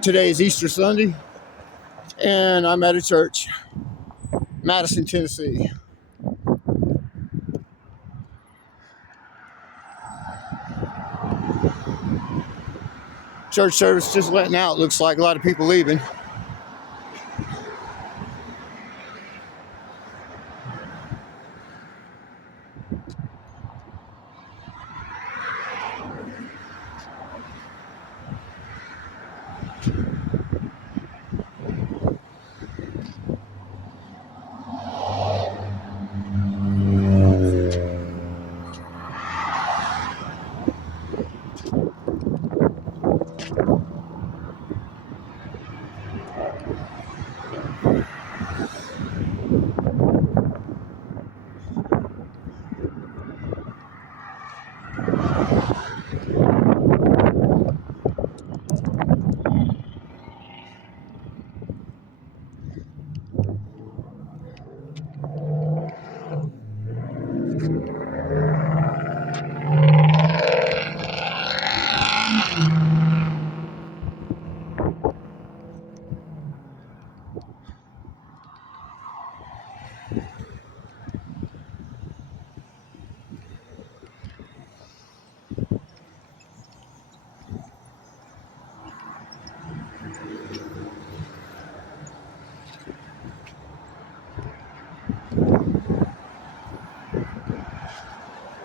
Today is Easter Sunday, and I'm at a church, Madison, Tennessee. Church service just letting out. Looks like a lot of people leaving.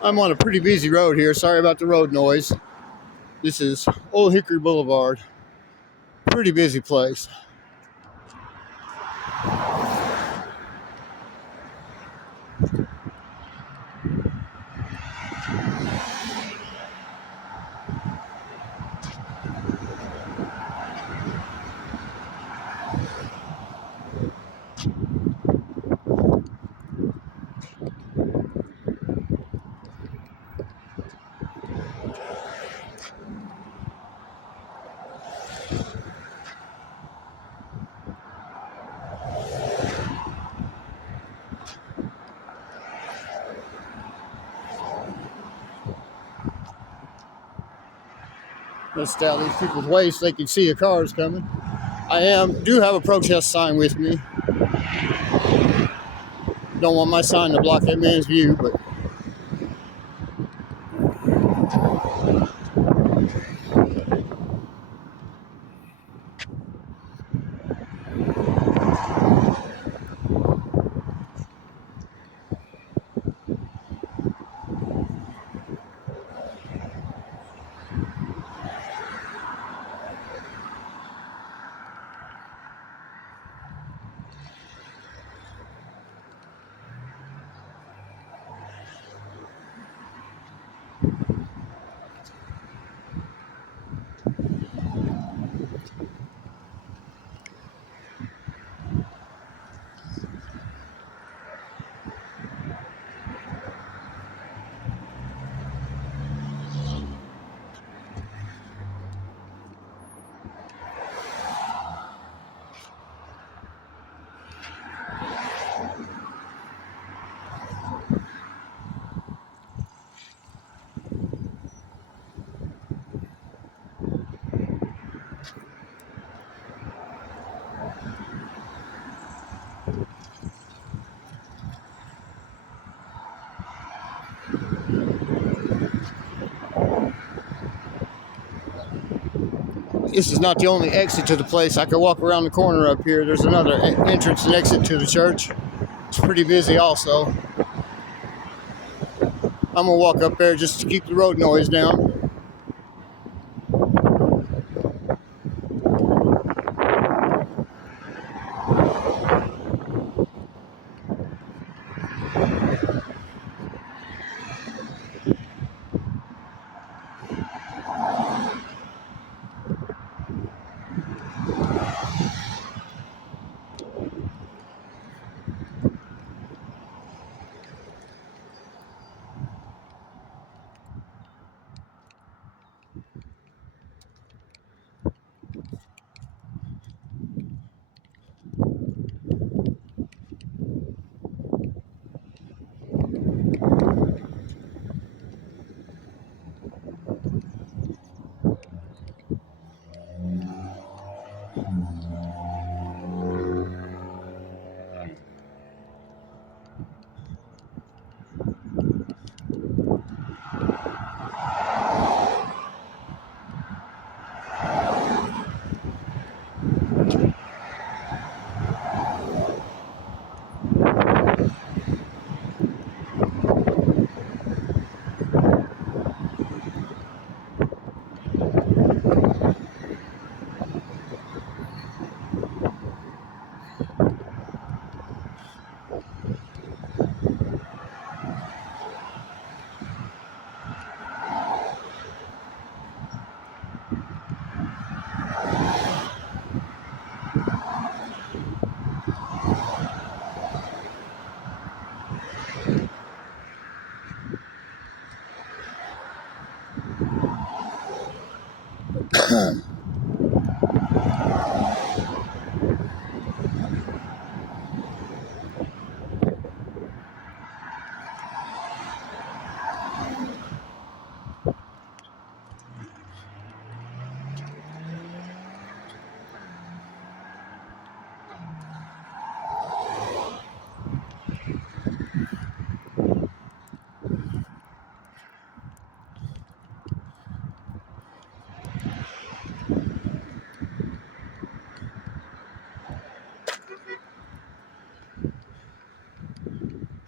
I'm on a pretty busy road here. Sorry about the road noise. This is Old Hickory Boulevard. Pretty busy place. Let's stay out of these people's way so they can see the cars coming. I do have a protest sign with me. Don't want my sign to block that man's view, but this is not the only exit to the place. I could walk around the corner up here. There's another entrance and exit to the church. It's pretty busy also. I'm gonna walk up there just to keep the road noise down.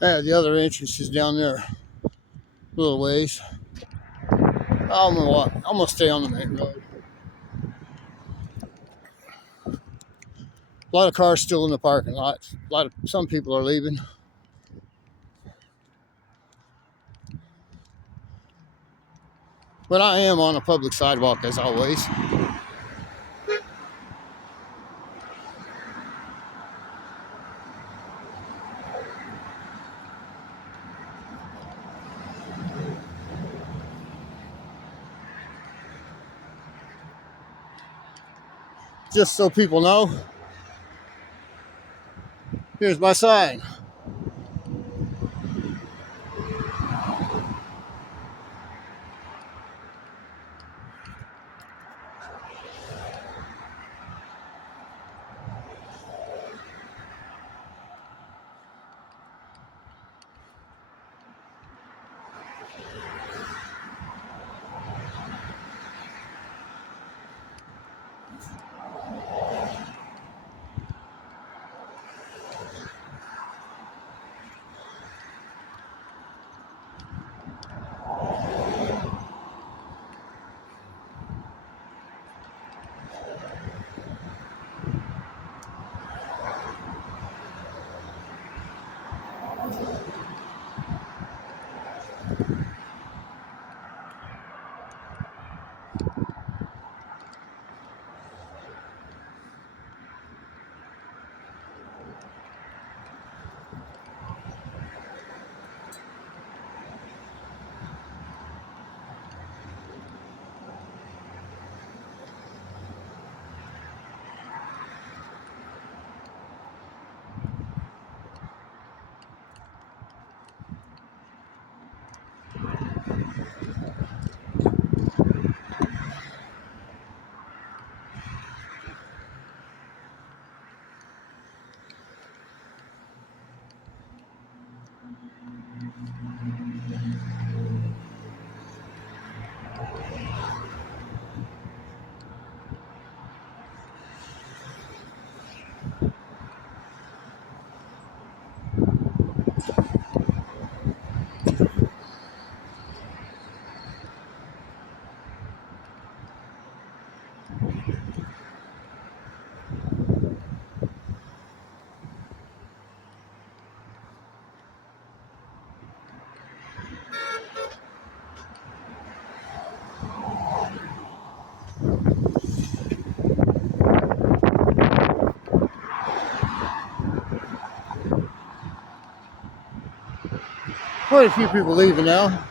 Yeah, the other entrance is down there, a little ways. I'm gonna walk. I'm gonna stay on the main road. A lot of cars still in the parking lot. Some people are leaving. But I am on a public sidewalk as always. Just so people know, here's my sign. Quite a few people leaving now.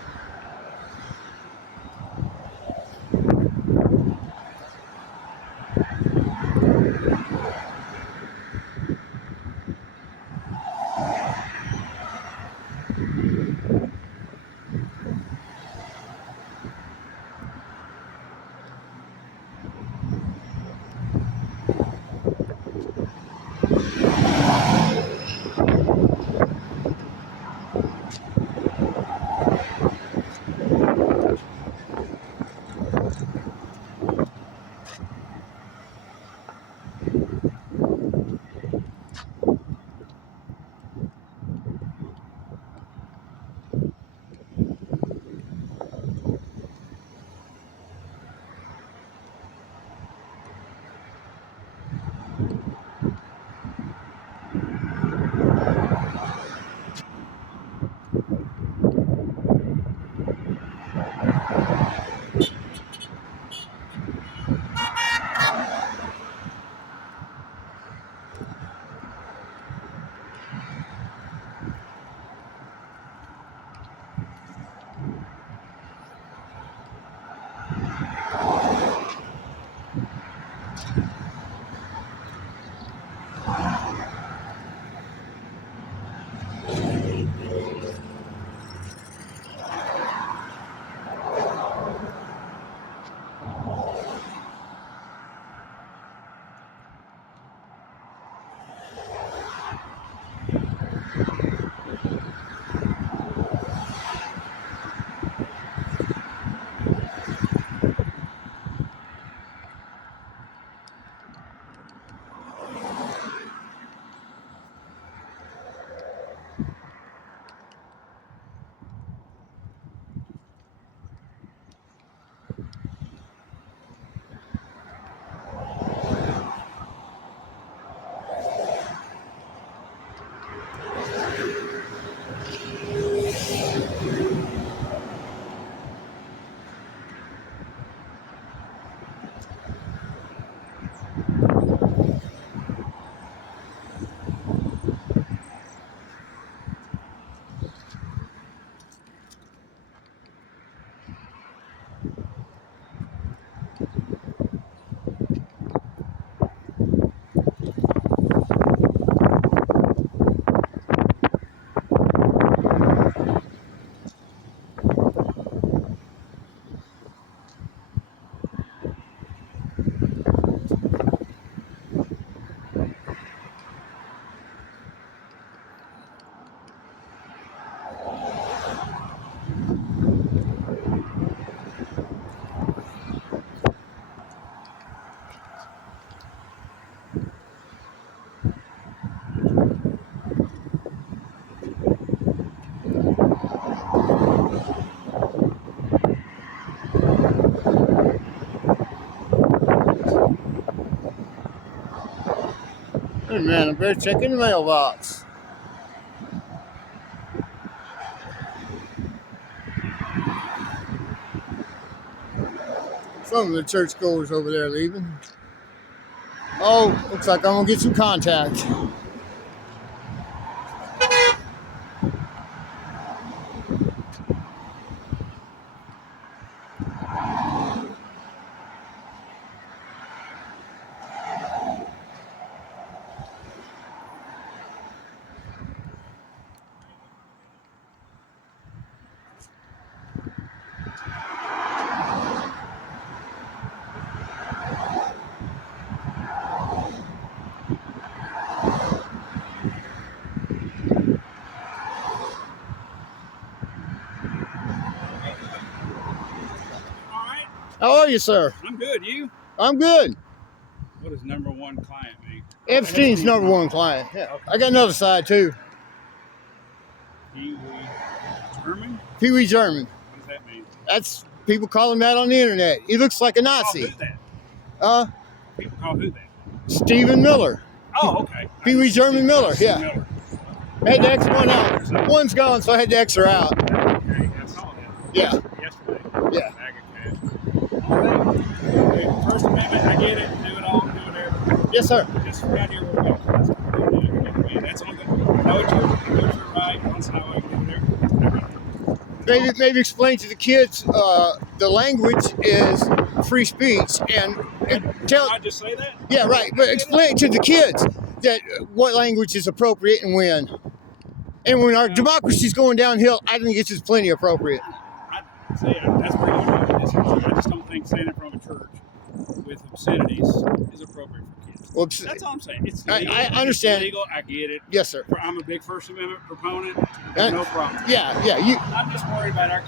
Hey man, I better check in the mailbox. Some of the churchgoers over there leaving. Oh, looks like I'm gonna get some contact. How are you, sir? I'm good. You? I'm good. What does number one client mean? Epstein's number one client. Yeah. Okay. I got another side too. Pee-wee German? Pee-wee German. What does that mean? That's people call him that on the internet. He looks like a Call Nazi. who that? Uh, People call who that? Stephen Miller. Oh, okay. Pee-wee German Miller. Steve Yeah. Miller. I had to X one out. One's gone, so I had to X her out. Okay, I saw that. Yeah. Yesterday. Yeah. Bag of cash. All right. First Amendment, I get it. Do it all, do whatever. Yes, sir. Just right here where we go. That's all good. Know what you're right. Once in a while, I can do whatever. maybe explain to the kids the language is free speech and tell. I just say that. Yeah, right. But explain to the kids that what language is appropriate and when. And when our democracy's going downhill, I think it's just plenty appropriate. That's where I just don't think saying it from a church with obscenities is appropriate for kids. Well, That's all I'm saying. It's I legal. understand. It's legal. I get it. Yes, sir. I'm a big First Amendment proponent. No problem. Yeah. I'm just worried about our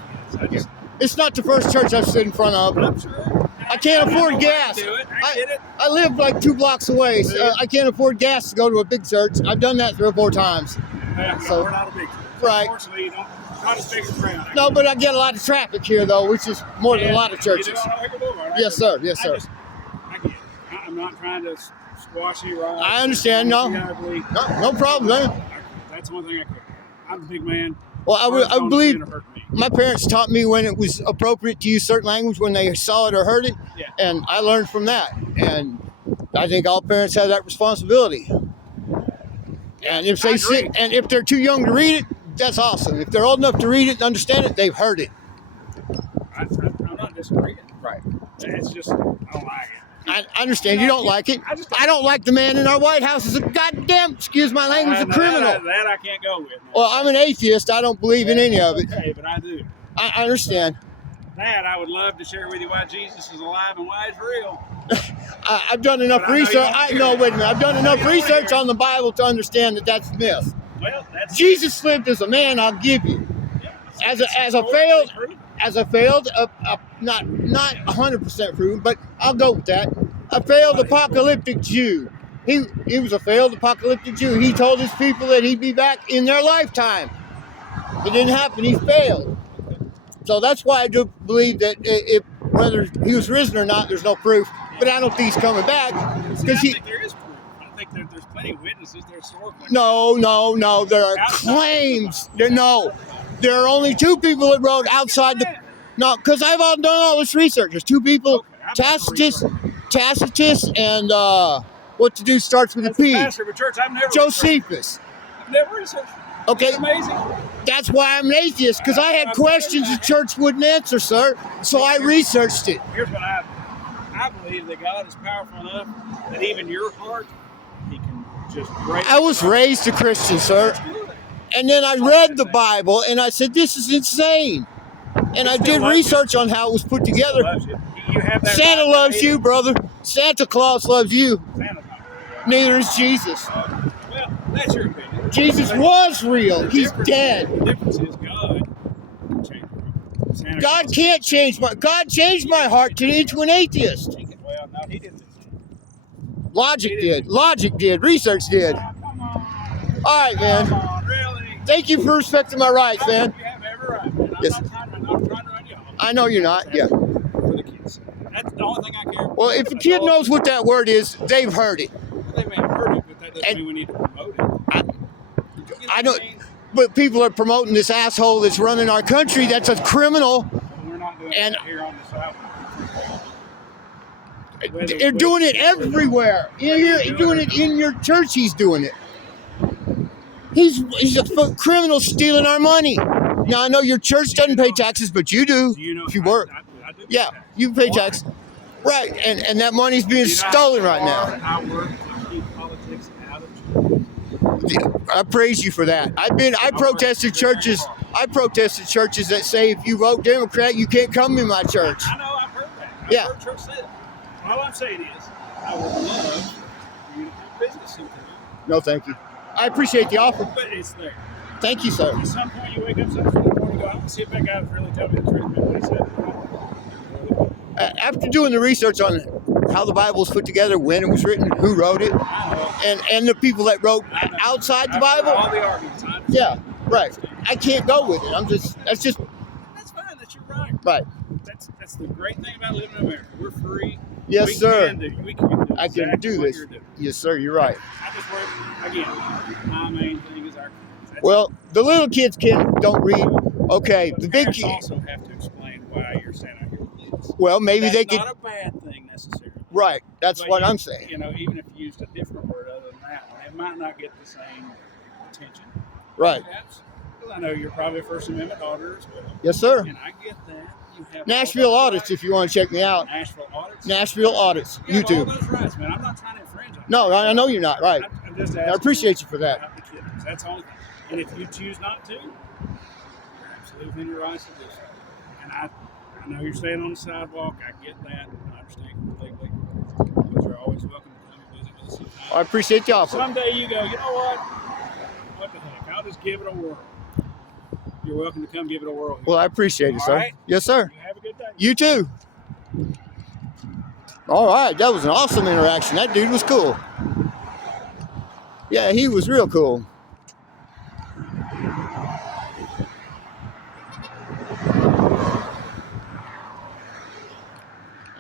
kids. It's not the first church I've stood in front of. I'm sure. I can't afford gas. I get it. I live like 2 blocks away. So I can't afford gas to go to a big church. I've done that 3 or 4 times. Yeah, so we're not a big church. Right. Unfortunately, you don't. Not as big as Crown. No, but I get a lot of traffic here, though, which is more than a lot of churches. You do on Hickory Boulevard, Yes, sir. Yes, sir. I get it. I'm not trying to squash you, right? I understand. No problem, man. That's one thing I could. I'm a big man. Well, I believe my parents taught me when it was appropriate to use certain language when they saw it or heard it, and I learned from that. And I think all parents have that responsibility. And if if they're too young to read it, that's awesome. If they're old enough to read it and understand it, they've heard it. I'm not disagreeing. Right. It's just, I don't like it. I understand you don't like it. I don't like the man in our White House is a goddamn, excuse my language, a criminal. That I can't go with. Man. Well, I'm an atheist. I don't believe in any of it. Okay, but I do. I understand. That I would love to share with you why Jesus is alive and why he's real. I've done enough research. Wait a minute. I've done enough research on the Bible to understand that that's myth. Well, Jesus lived as a man. I'll give you. As a failed, not 100% proven, but I'll go with that. A failed apocalyptic Jew. He was a failed apocalyptic Jew. He told his people that he'd be back in their lifetime. It didn't happen. He failed. So that's why I do believe that whether he was risen or not, there's no proof. But I don't think he's coming back because think there is proof. I think there's plenty of witnesses. There's No. There are claims. There are only 2 people that wrote outside the. No, because I've done all this research. There's 2 people, Tacitus, and what to do starts with a P. Josephus. I've never researched. Okay. That's amazing. That's why I'm an atheist, because I had questions the church wouldn't answer, sir. So I researched it. Here's what I believe that God is powerful enough that even your heart, He can just break. I was raised a Christian, sir. And then I read the Bible, and I said, this is insane. And I did research on how it was put together. Santa loves you, brother. Santa Claus loves you. Neither is Jesus. Well, that's your opinion. Jesus was real. He's dead. The difference is God can change. God can't change God changed my heart into an atheist. Well, no, He didn't. Logic did. Research did. Come on. All right, man. Come on, really? Thank you for respecting my rights, man. You have every right, man. Yes. I'm not trying to run you off. I know you're not. Yeah. For the kids. That's the only thing I care about. Well, if a kid knows what that word is, they've heard it. They may have heard it, but that doesn't mean we need to promote it. I don't. But people are promoting this asshole that's running our country. That's a criminal. We're not doing that here on this island. They're doing it everywhere. You're doing it in your church. He's doing it. He's a criminal stealing our money. Now I know your church doesn't pay taxes, but you do. If you work, I do yeah, you pay tax, right? And that money's being stolen right now. I work to keep politics out of church. I praise you for that. I protested churches. I protested churches that say if you vote Democrat, you can't come in my church. I know. I've heard that. I've Yeah. heard church say that. All I'm saying is, I would love for you to do business sometime. No, thank you. I appreciate the offer. But it's there. Thank you, sir. At some point, you wake up some morning and go, I'm going to see if that guy was really telling me the truth about what he said. After doing the research on how the Bible was put together, when it was written, who wrote it, and the people that wrote outside the Bible, all the arguments. yeah, right. I can't go with it. That's fine. That's your right. Right. That's the great thing about living in America. We're free. Yes, sir. I can do this. Yes, sir. You're right. I just work again. My main thing is our kids. Well, the little kids don't read. Okay, the big kids also have to explain why you're sent out here with kids. Well, maybe they could. Not a bad thing necessarily. Right. That's what I'm saying. You know, even if you used a different word other than that one, it might not get the same attention. Right. Perhaps. Well, I know you're probably a First Amendment auditor as well. Yes, sir. And I get that. You have Nashville all those Audits, rights. if you want to check me out. Nashville Audits. Nashville Audits, You have all YouTube. those rights, man. I'm not trying to infringe on you. No, I know you're not, right. I'm just asking. I appreciate you for that. About the kiddos. That's all. And if you choose not to, you're absolutely within your rights to do so. And I know you're staying on the sidewalk. I get that. I understand completely. But you're always welcome to come and visit with us sometime. I appreciate the offer. Someday you go, you know what? What the heck? I'll just give it a whirl. You're welcome to come give it a whirl. Well, I appreciate it, All sir. right? Yes, sir. You have a good day. You too. All right, that was an awesome interaction. That dude was cool. Yeah, he was real cool.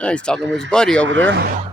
And he's talking with his buddy over there.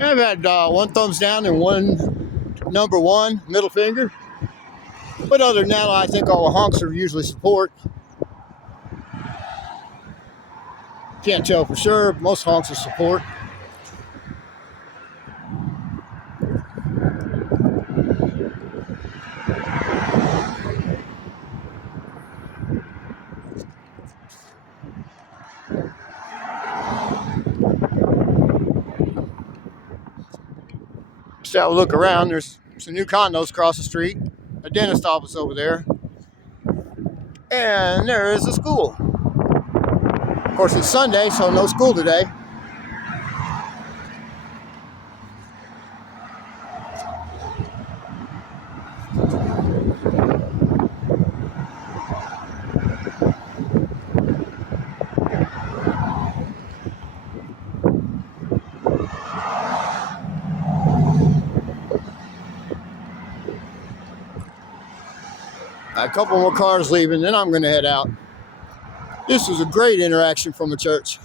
I've had one thumbs down and one number one, middle finger. But other than that, I think all the honks are usually support. Can't tell for sure. Most honks are support. Just have a look around. There's some new condos across the street, a dentist office over there, and there is a school. Of course, it's Sunday, so no school today. A couple more cars leaving, then I'm going to head out. This was a great interaction from the church.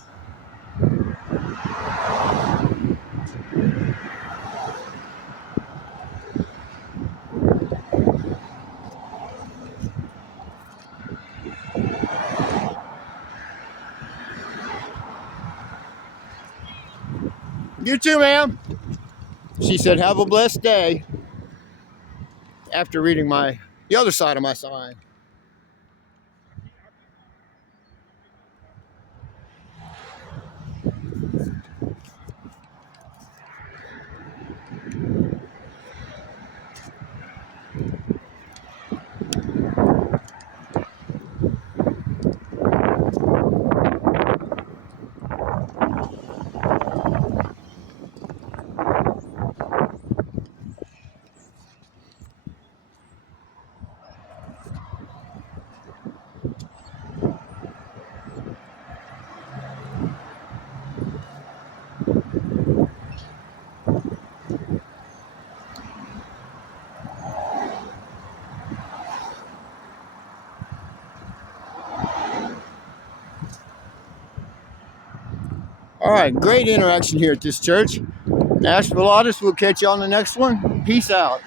You too, ma'am. She said, have a blessed day. After reading the other side of my sign. All right, great interaction here at this church. Nashville Audits, we'll catch you on the next one. Peace out.